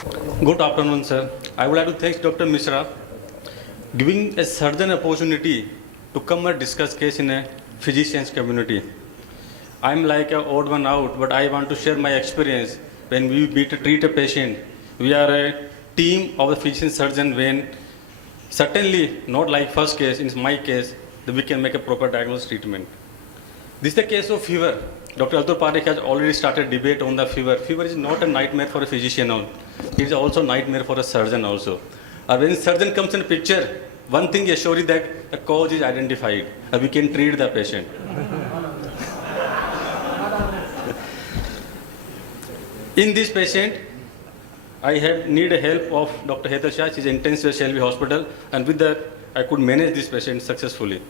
Good afternoon, sir. I would like to thank Dr. Mishra giving a surgeon opportunity to come and discuss case in a physician's community. I'm like a odd one out, but I want to share my experience when we treat a patient. We are a team of a physician surgeon when certainly not like first case, in my case, that we can make a proper diagnosis treatment. This is the case of fever. Dr. Atul Parekh has already started debate on the fever. Fever is not a nightmare for a physician only. It is also a nightmare for a surgeon also. When surgeon comes in the picture, one thing is sure that the cause is identified. We can treat the patient. In this patient, I need help of Dr. Hetal Shah. She is intensive Shelby Hospital, and with that, I could manage this patient successfully.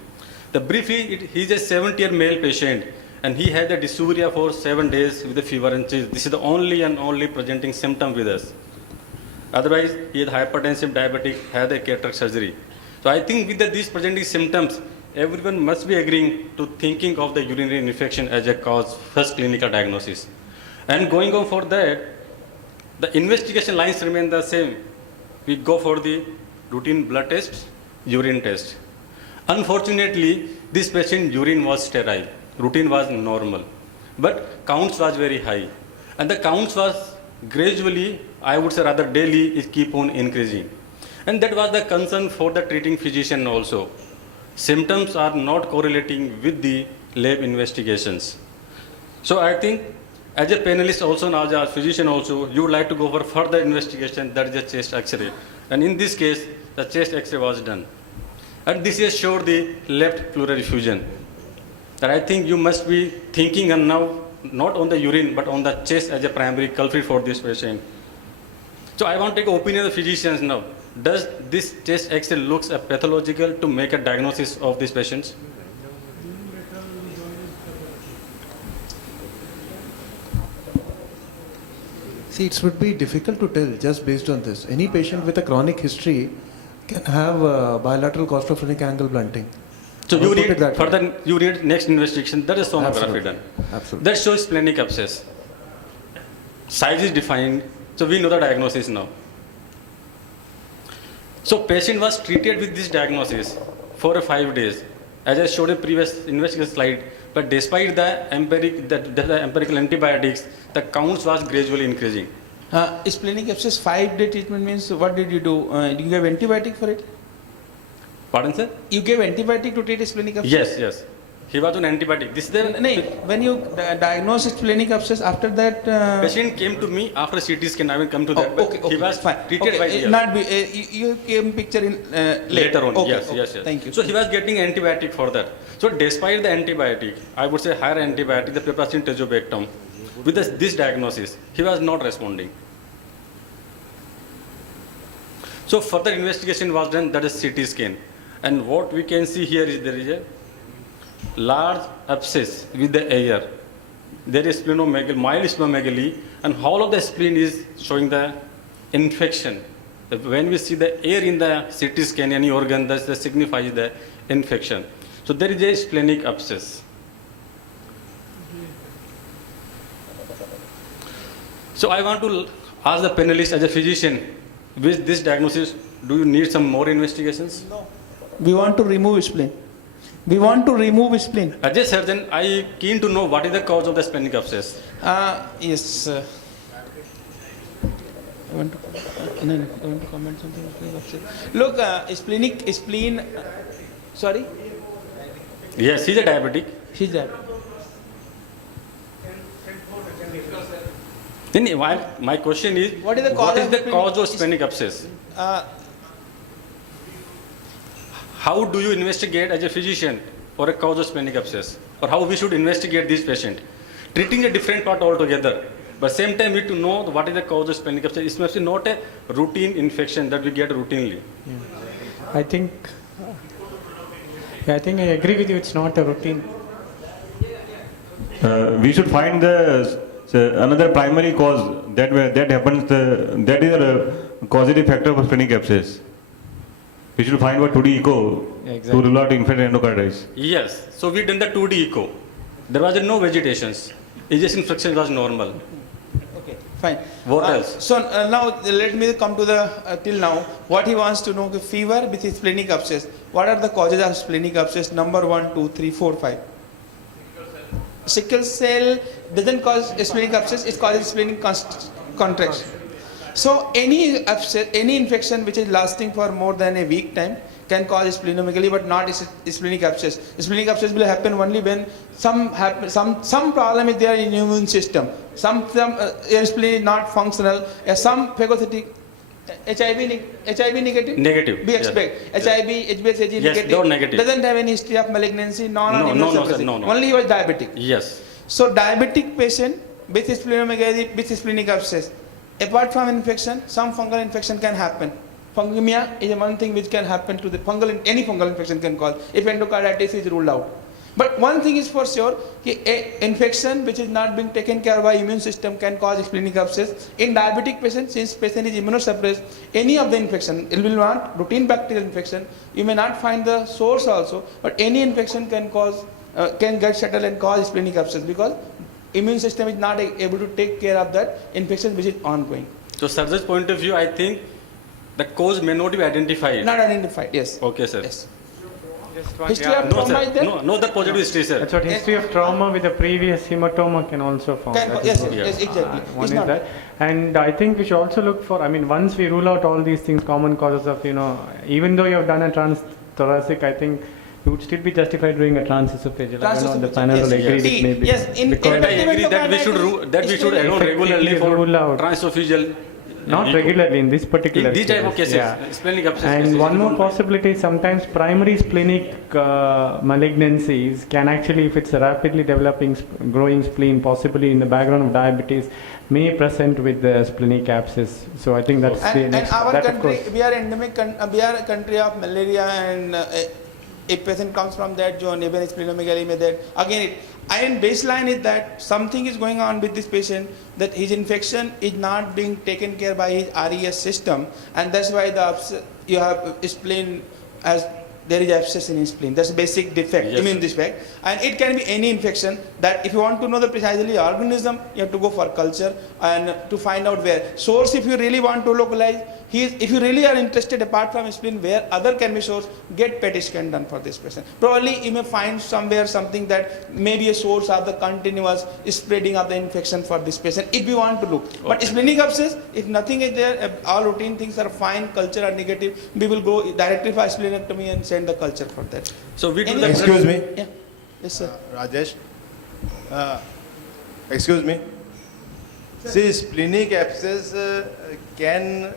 Briefly, he is a 70-year male patient, and he had a dysuria for 7 days with a fever and chills. This is the only presenting symptom with us. Otherwise, he is hypertensive, diabetic, had a cataract surgery. So I think with these presenting symptoms, everyone must be agreeing to thinking of the urinary infection as a cause, first clinical diagnosis. And going on for that, the investigation lines remain the same. We go for the routine blood test, urine test. Unfortunately, this patient urine was sterile, routine was normal, but counts was very high. And the counts was gradually, I would say rather daily, it keep on increasing. And that was the concern for the treating physician also. Symptoms are not correlating with the lab investigations. So I think as a panelist also, now as a physician also, you would like to go for further investigation, that is a chest X-ray. And in this case, the chest X-ray was done. And this has showed the left pleural effusion. That I think you must be thinking and now not on the urine, but on the chest as a primary culprit for this patient. So I want to take opinion of the physicians now. Does this chest X-ray looks pathological to make a diagnosis of these patients? See, it would be difficult to tell just based on this. Any patient with a chronic history can have bilateral costophrenic angle blunting. So you need next investigation, that is sonography done. Absolutely. That shows splenic abscess. Size is defined, so we know the diagnosis now. So patient was treated with this diagnosis for 5 days, as I showed in previous investigation slide. But despite the empirical antibiotics, the counts was gradually increasing. Splenic abscess 5-day treatment means what did you do? Did you give antibiotic for it? Pardon, sir? You gave antibiotic to treat splenic abscess? Yes. He was on antibiotic. This When you diagnose splenic abscess, after that... patient came to me after CT scan. I will come to that. Okay, he was fine. treated by you came picture in later on. Okay, Yes. Thank you. So he was getting antibiotic for that. So despite the antibiotic, I would say higher antibiotic, the piperacillin tazobactam, with this diagnosis, he was not responding. So further investigation was done, that is CT scan. And what we can see here is there is a large abscess with the air. There is splenomegaly, mild splenomegaly, and whole of the spleen is showing the infection. When we see the air in the CT scan, any organ, that signifies the infection. So there is a splenic abscess. So I want to ask the panelists as a physician, with this diagnosis, do you need some more investigations? No. We want to remove spleen. As a surgeon, I keen to know what is the cause of the splenic abscess. Yes. I want to comment something. Look, spleen. Sorry? Yes, he is a diabetic. She's there. Then my question is, What is the cause of splenic abscess? How do you investigate as a physician for a cause of splenic abscess? Or how we should investigate this patient? Treating a different part altogether. But same time, we need to know what is the cause of splenic abscess. It must be not a routine infection that we get routinely. I think I agree with you. It's not a routine. We should find another primary cause that happens. That is a causative factor for splenic abscess. We should find what 2D echo to rule out infected endocarditis. Yes. So we done the 2D echo. There was no vegetations. Ejection fraction was normal. Okay. Fine. What else? So now let me come to the till now. What he wants to know: the fever with splenic abscess. What are the causes of splenic abscess? Number 1, 2, 3, 4, 5. Sickle cell doesn't cause splenic abscess. It causes splenic contraction. So any abscess, any infection which is lasting for more than a week time can cause splenomegaly, but not splenic abscess. Splenic abscess will happen only when some problem is there in immune system. Your spleen is not functional. Some phagocytic HIV negative. Negative, We yes. expect HIV, HBsAg Yes, negative. they are negative. Doesn't have any history of malignancy. No, no, sir, no. Only he was diabetic. Yes. So diabetic patient with splenomegaly, with splenic abscess, apart from infection, some fungal infection can happen. Fungemia is one thing which can happen to the any fungal infection can cause if endocarditis is ruled out. But one thing is for sure, infection which is not being taken care of by immune system can cause splenic abscess. In diabetic patient, since patient is immunosuppressed, any of the infection, it will not routine bacterial infection. You may not find the source also, but any infection can get settled and cause splenic abscess because immune system is not able to take care of that infection which is ongoing. So, surgeon's point of view, I think the cause may not be identified. Not identified, yes. Okay, sir. Yes. Just one, History yeah, of No, trauma is sir. there? No, that positive history, sir. that's what history of trauma with a previous hematoma can also form. That is Yes, what- yes, exactly. One It's is not- that, and I think we should also look for. I mean, once we rule out all these things, common causes of even though you have done a transthoracic, I think you would still be justified doing a transesophageal. I don't know, the Transesophageal, panel will yes, agree yes. with me. Yes, in because And I Effective agree that we should endocarditis, allow regularly for rule out. transesophageal. not regularly in this particular In these type of cases, Yeah. splenic abscess And cases, one you more don't- possibility is sometimes primary splenic malignancies can actually, if it's a rapidly developing, growing spleen, possibly in the background of diabetes, may present with the splenic abscess. So I think that's the And next. our that of country, course. we are endemic, we are a country of malaria, and a patient comes from that zone, even splenomegaly may that. Again, baseline is that something is going on with this patient, that his infection is not being taken care by his RES system, and that's why you have spleen as there is abscess in his spleen. That's a basic defect, Yes, immune sir. defect, and it can be any infection. That if you want to know the precisely organism, you have to go for culture and to find out where source. If you really want to localize, if you really are interested apart from spleen, where other can be source, get PET scan done for this patient. Probably you may find somewhere something that may be a source of the continuous spreading of the infection for this patient. If you want to look, but Okay. splenic abscess, if nothing is there, all routine things are fine, culture are negative, we will go directly for splenectomy and send the culture for that. So we do Any- the Excuse me, Yeah. Yes, sir. Rajesh. Excuse me. See, splenic abscess can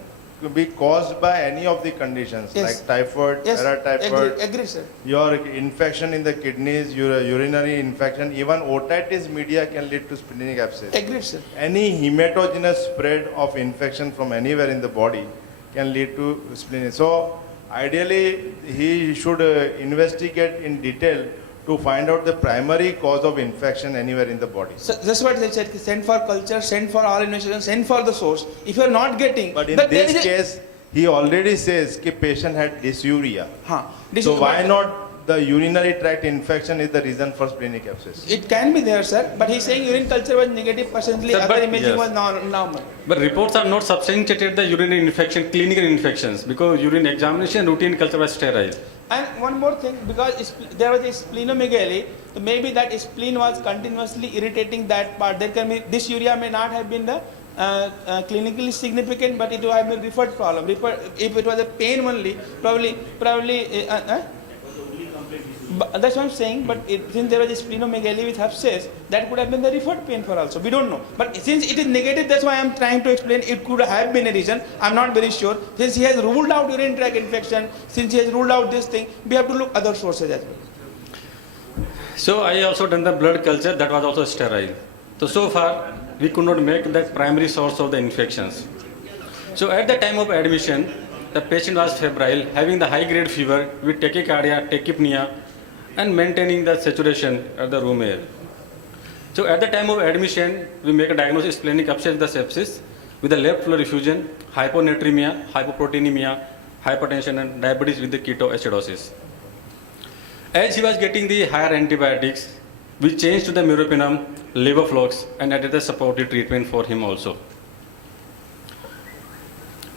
be caused by any of the conditions Yes. like typhoid, Yes, paratyphoid, agree, sir. your infection in the kidneys, your urinary infection, even otitis media can lead to splenic abscess. Agreed, sir. Any hematogenous spread of infection from anywhere in the body can lead to splenic. So ideally, he should investigate in detail to find out the primary cause of infection anywhere in the body. So that's what they said. Send for culture, send for all investigation, send for the source. If you are not getting, But in but there this is a- case, he already says that patient had dysuria. This So is why what- not the urinary tract infection is the reason for splenic abscess? It can be there, sir. But he's saying urine culture was negative. Presently, Sir, other but- imaging yes. was normal. But reports are not substantiated the urinary infection, clinical infections, because urine examination, routine culture was sterile. And one more thing, because there was a splenomegaly, so maybe that spleen was continuously irritating that part. There can be dysuria may not have been the clinically significant, but it would have been referred problem. If it was a pain only, probably. But that's what I'm saying. But since there was a splenomegaly with abscess, that could have been the referred pain for also. We don't know. But since it is negative, that's why I'm trying to explain. It could have been a reason. I'm not very sure. Since he has ruled out urinary tract infection, since he has ruled out this thing, we have to look other sources as well. So I also done the blood culture, that was also sterile. So far, we could not make that primary source of the infections. So at the time of admission, the patient was febrile, having the high grade fever with tachycardia, tachypnea, and maintaining the saturation at the room air. So at the time of admission, we make a diagnosis splenic abscess with the sepsis, with the left floor effusion, hyponatremia, hypoproteinemia, hypertension, and diabetes with the ketoacidosis. As he was getting the higher antibiotics, we changed to the meropenem, levoflox, and added the supportive treatment for him also.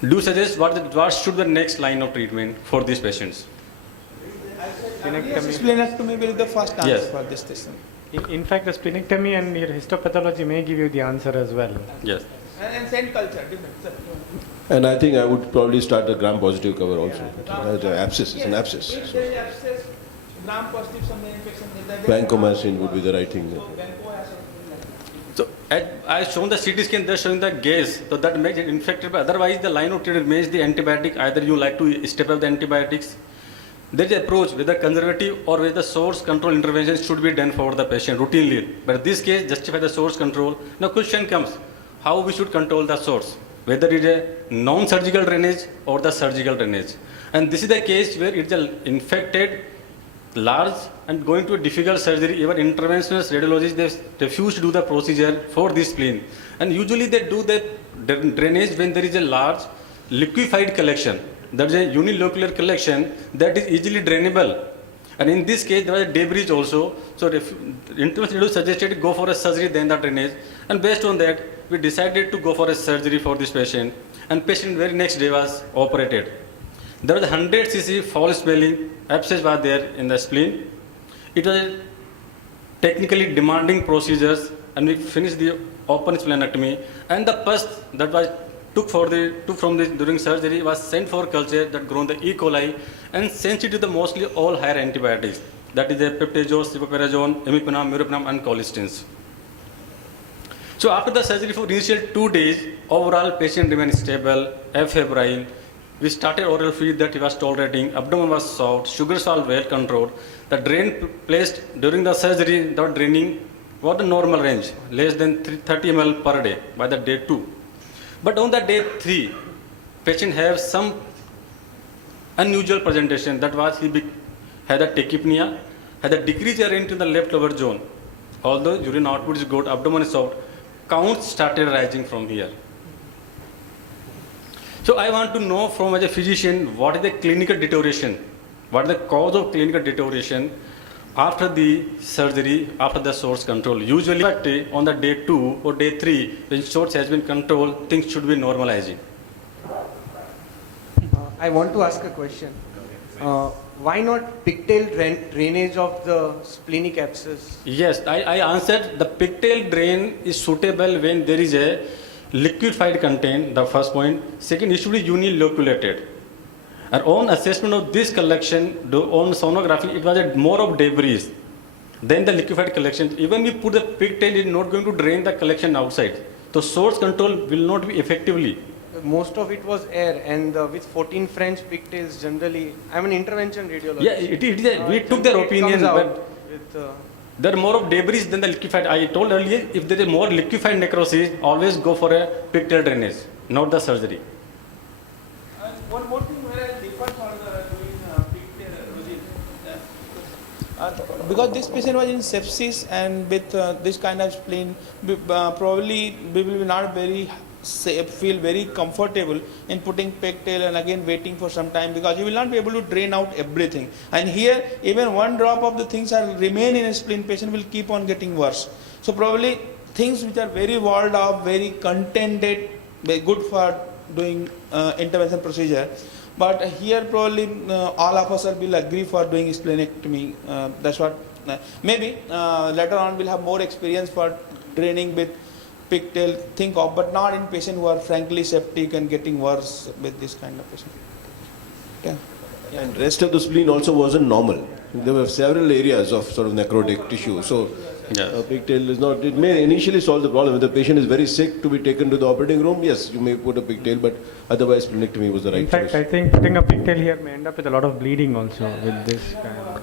Do suggest what should be the next line of treatment for these patients? Splenectomy will be the first answer Yes. for this testing. In fact, the splenectomy and your histopathology may give you the answer as well. Yes. And send culture, different. Sir. And I think I would probably start a gram-positive cover also. The abscess, it's an abscess. If there is abscess, gram-positive some infection, then Vancomycin would be the right thing. So I have shown the CT scan, they're showing the gas, so that makes it infected. But otherwise, the line of treatment remains the antibiotic. Either you like to step up the antibiotics. There is an approach whether conservative or whether the source control intervention should be done for the patient routinely. But in this case, justify the source control. Now, question comes: how we should control the source? Whether it is a non-surgical drainage or the surgical drainage. And this is the case where it is an infected, large, and going to a difficult surgery. Even interventionist radiologists, they refuse to do the procedure for this spleen. And usually they do the drainage when there is a large liquefied collection. That is a unilocular collection that is easily drainable. And in this case, there was a debris also. So interventionist radiologist suggested go for a surgery then the drainage. And based on that, we decided to go for a surgery for this patient. And patient very next day was operated. There was 100 cc foul smelling abscess was there in the spleen. It was a technically demanding procedures, and we finished the open splenectomy. And the pus that was took from this during surgery was sent for culture that grown the E. coli and sensitive to the mostly all higher antibiotics. That is the peptazone, cipaperazone, imipenem, meropenem, and colistins. So after the surgery for initial 2 days, overall patient remained stable, afebrile. We started oral feed that he was tolerating, abdomen was soft, sugars were well controlled. The drain placed during the surgery, the draining was the normal range, less than 30 ml per day by the day 2. But on the day 3, patient have some unusual presentation. That was he had a tachypnea, had a decreased urine to the left lower zone. Although urine output is good, abdomen is soft, counts started rising from here. So I want to know from as a physician, what is the clinical deterioration? What is the cause of clinical deterioration after the surgery, after the source control? Usually on the day 2 or day 3, when source has been controlled, things should be normalizing. I want to ask a question. Why not pigtail drainage of the splenic abscess? Yes, I answered the pigtail drain is suitable when there is a liquefied content, the first point. Second, it should be uniloculated. And on assessment of this collection, on sonography, it was more of debris than the liquefied collection. Even we put the pigtail, it is not going to drain the collection outside. So source control will not be effectively. Most of it was air, and with 14 French pigtails generally, I'm an intervention radiologist. Yeah, it is. We took their Generally it opinion, comes out but with, there are more of debris than the liquefied. I told earlier, if there is more liquefied necrosis, always go for a pigtail drainage, not the surgery. And one more thing where I differ for the doing pigtail regime. Because this patient was in sepsis and with this kind of spleen, probably we will be not very safe, feel very comfortable in putting pigtail and again waiting for some time, because you will not be able to drain out everything. And here, even one drop of the things are remain in a spleen, patient will keep on getting worse. So probably things which are very walled off, very contented, very good for doing intervention procedure. But here probably all of us will agree for doing splenectomy. That's what maybe later on we'll have more experience for draining with pigtail think of, but not in patients who are frankly septic and getting worse with this kind of patient. Yeah. And rest of the spleen also wasn't normal. There were several areas of sort of necrotic tissue. So pigtail is not, it may initially solve the problem. If the patient is very sick to be taken to the operating room, yes, you may put a pigtail, but otherwise splenectomy was the right In fact, choice. I think putting a pigtail here may end up with a lot of bleeding also with this kind of.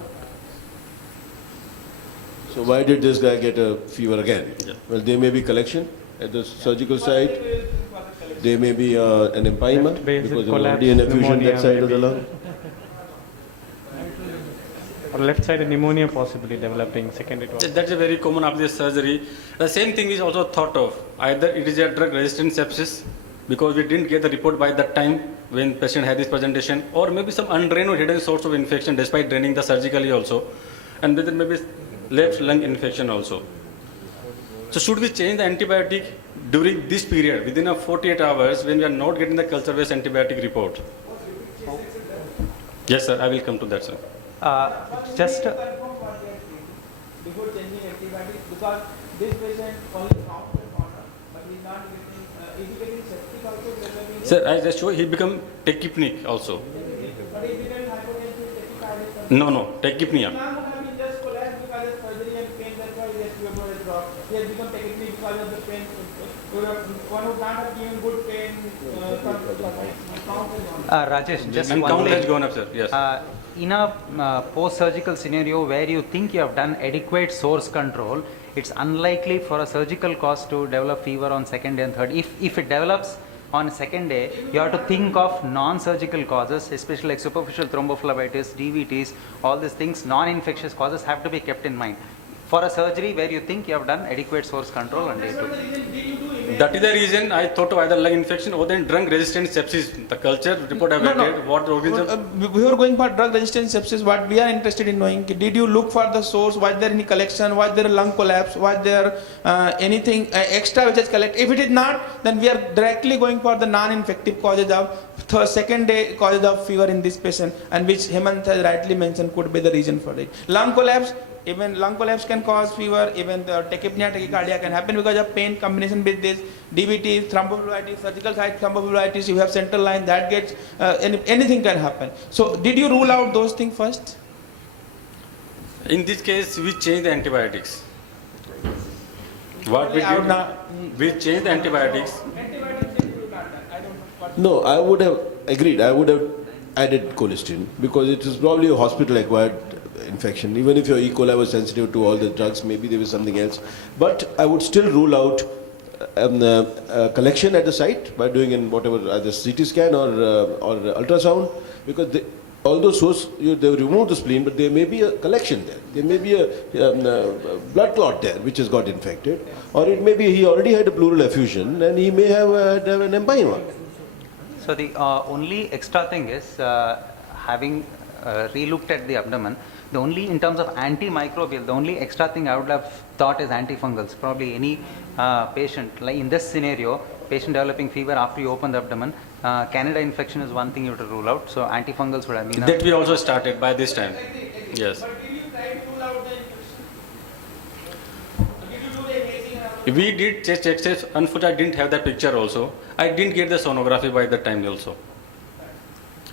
So why did this guy get a fever again? Yeah. Well, there may be collection at the surgical site. There may be an empyema Left basic because there was already an collapse, effusion pneumonia that side of the maybe. lung. Or left-sided pneumonia possibly developing secondary to. That's a very common after this surgery. The same thing is also thought of. Either it is a drug-resistant sepsis, because we didn't get the report by that time when patient had this presentation, or maybe some undrained or hidden source of infection despite draining the surgically also, and then maybe left lung infection also. So should we change the antibiotic during this period, within a 48 hours, when we are not getting the culture-based antibiotic report? Yes, sir, I will come to that, sir. Just before changing antibiotics, because this patient only counts the corner, but he's not getting, is he getting septic also? Developing Sir, I just show he become tachypneic also. but he didn't hypotensive tachycardia. No, tachypnea. Now he just collapsed because of surgery and pain, that's why he has to go to drop. He has become tachypneic because of the pain. One who can't have given good pain, count is on. Rajesh, just And one count has thing. gone up, sir. Yes. In a post-surgical scenario where you think you have done adequate source control, it's unlikely for a surgical cause to develop fever on second day and third. If it develops on second day, you have to think of non-surgical causes, especially like superficial thrombophlebitis, DVTs, all these things, non-infectious causes have to be kept in mind. For a surgery where you think you have done adequate source control on day 2. That is the reason I thought of either lung infection or then drug-resistant sepsis. The culture report I have read, what organism. Before going for drug-resistant sepsis, what we are interested in knowing, did you look for the source? Was there any collection? Was there a lung collapse? Was there anything extra which is collected? If it is not, then we are directly going for the non-infective causes of second day causes of fever in this patient, and which Hemant has rightly mentioned could be the reason for it. Lung collapse. Even lung collapse can cause fever, even the tachypnea, tachycardia can happen because of pain combination with this, DVT, thrombophlebitis, surgical site thrombophlebitis, you have central line, that gets, anything can happen. So did you rule out those things first? In this case, we changed the antibiotics. What we I would did, not- we changed the antibiotics. No, I would have agreed. I would have added colistin because it is probably a hospital-acquired infection. Even if your E. coli was sensitive to all the drugs, maybe there was something else. But I would still rule out collection at the site by doing in whatever either CT scan or ultrasound, because although they remove the spleen, but there may be a collection there. There may be a blood clot there which has got infected, or it may be he already had a pleural effusion and he may have an empyema. So the only extra thing is having re-looked at the abdomen, the only in terms of antimicrobial, the only extra thing I would have thought is antifungals. Probably any patient, like in this scenario, patient developing fever after you open the abdomen, Candida infection is one thing you have to rule out. So antifungals would have been That we also started by this time. Yes. But did you try to rule out the infection? Did you do the imaging around? We did chest X-rays. Unfortunately, I didn't have the picture also. I didn't get the sonography by that time also.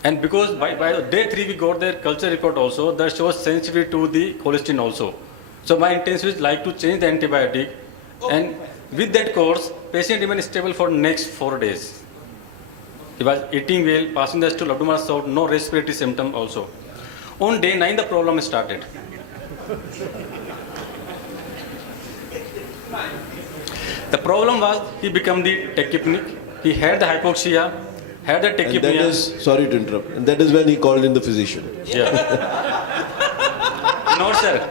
And because by the day 3 we got their culture report also, that shows sensitivity to the colistin also. So my intention is like to change the antibiotic, and with that course, patient remained stable for next 4 days. He was eating well, passing the stool, abdominal sound, no respiratory symptom also. On day 9 the problem started. The problem was he became the tachypneic, he had the hypoxia, had the And that tachypnea. is, sorry to interrupt, and that is when he called in the physician. Yeah. No, sir.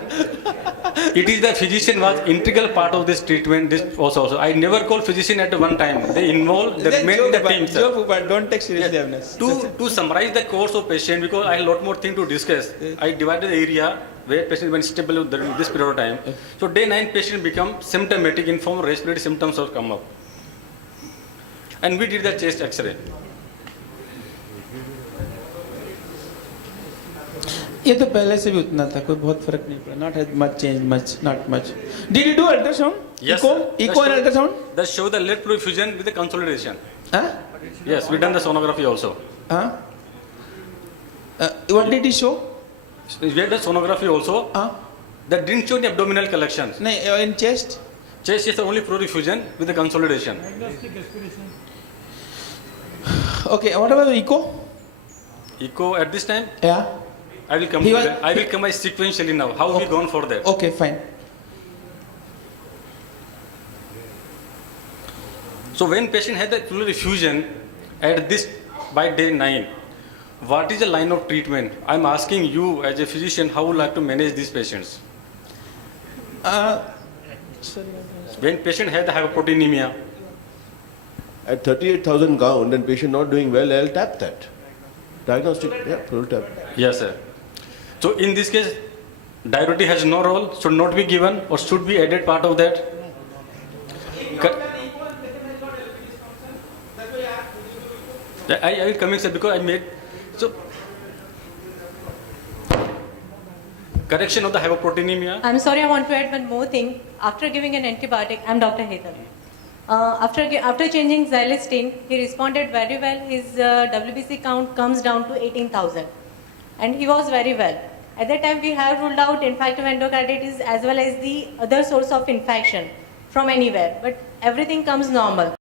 It is the physician was integral part of this treatment. This also. I never call physician at one time. They involve the men in the team, sir. Joke, but don't take seriously, Avinash. To summarize the course of patient, because I have a lot more thing to discuss, I divided the area where patient went stable during this period of time. So day 9 patient become symptomatic, in form of respiratory symptoms have come up. And we did the chest X-ray. ये तो पहले से भी उतना था, कोई बहुत फर्क नहीं पड़ा. Not had much change, not much. Did you do ultrasound? Yes, Echo, sir. echo and ultrasound? That show the left profusion with the consolidation. Huh? Yes, we done the sonography also. Huh? What did he show? We had the sonography also. Huh? That didn't show the abdominal collections. No, in chest? Chest is the only profusion with the consolidation. Okay, what about the echo? Echo at this time, Yeah. I will come. He To was- that. I will come by sequentially now. How we gone for that? Okay, fine. So when patient had the pleural effusion at this by day 9, what is the line of treatment? I am asking you as a physician, how would you like to manage these patients? When patient had the hypoproteinemia, At 38,000 count and patient not doing well, I'll tap that. Diagnostic, yeah, full tap. yes, sir. So in this case, diuretic has no role, should not be given, or should be added part of that? I will coming, sir, because I made, so, correction of the hypoproteinemia. I'm sorry, I want to add one more thing. After giving an antibiotic, I'm Dr. Hetal. After changing xylistine, he responded very well. His WBC count comes down to 18,000. And he was very well. At that time, we have ruled out infective endocarditis as well as the other source of infection from anywhere. But everything comes normal.